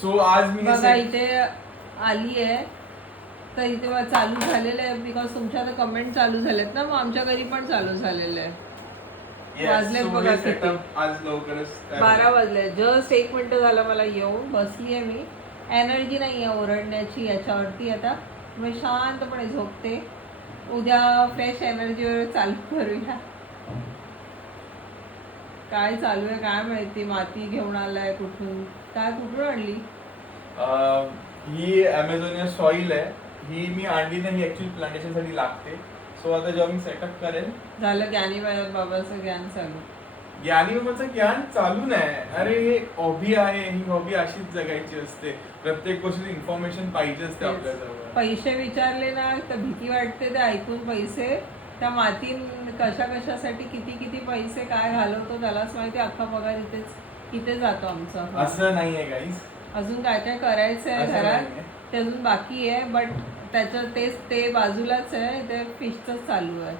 So आज मी बघा इथे आली आहे तर इथे चालू झालेलं आहे बिकॉज तुमच्या आता कमेंट चालू झालेत ना, मग आमच्या घरी पण चालू झालेलं आहे. वाजलेत बघा किती. सेटअप आज लवकरच 12 वाजले. जस्ट 1 मिनिट झालं मला येऊन बसली आहे मी. एनर्जी नाही आहे ओरडण्याची याच्यावरती. आता मी शांतपणे झोपते. उद्या फ्रेश एनर्जीवर चालू करूया. काय चालू आहे काय माहिती. माती घेऊन आलाय कुठून, काय कुठून आणली? ही अमेझॉनिया सॉइल आहे. ही मी आणली नाही, ऍक्च्युअली प्लांटेशन साठी लागते. सो आता जेव्हा मी सेटअप करेन. झालं ज्ञानी बाबाचं ज्ञान चालू. ज्ञानी बाबाचं ज्ञान चालू नाही. अरे हे हॉबी आहे, ही हॉबी अशीच जगायची असते. प्रत्येक गोष्टीची इन्फॉर्मेशन पाहिजे असते आपल्याजवळ. पैसे विचारले ना तर भीती वाटते ते ऐकून. पैसे त्या मातीन कशासाठी किती किती पैसे काय घालवतो त्यालाच माहिती. अख्खा पगार इथे जातो आमचा. असं नाहीये गाईस. अजून काय काय करायचं आहे घरात ते अजून बाकी आहे. बट त्याचं ते बाजूलाच आहे. ते फिशच चालू आहे.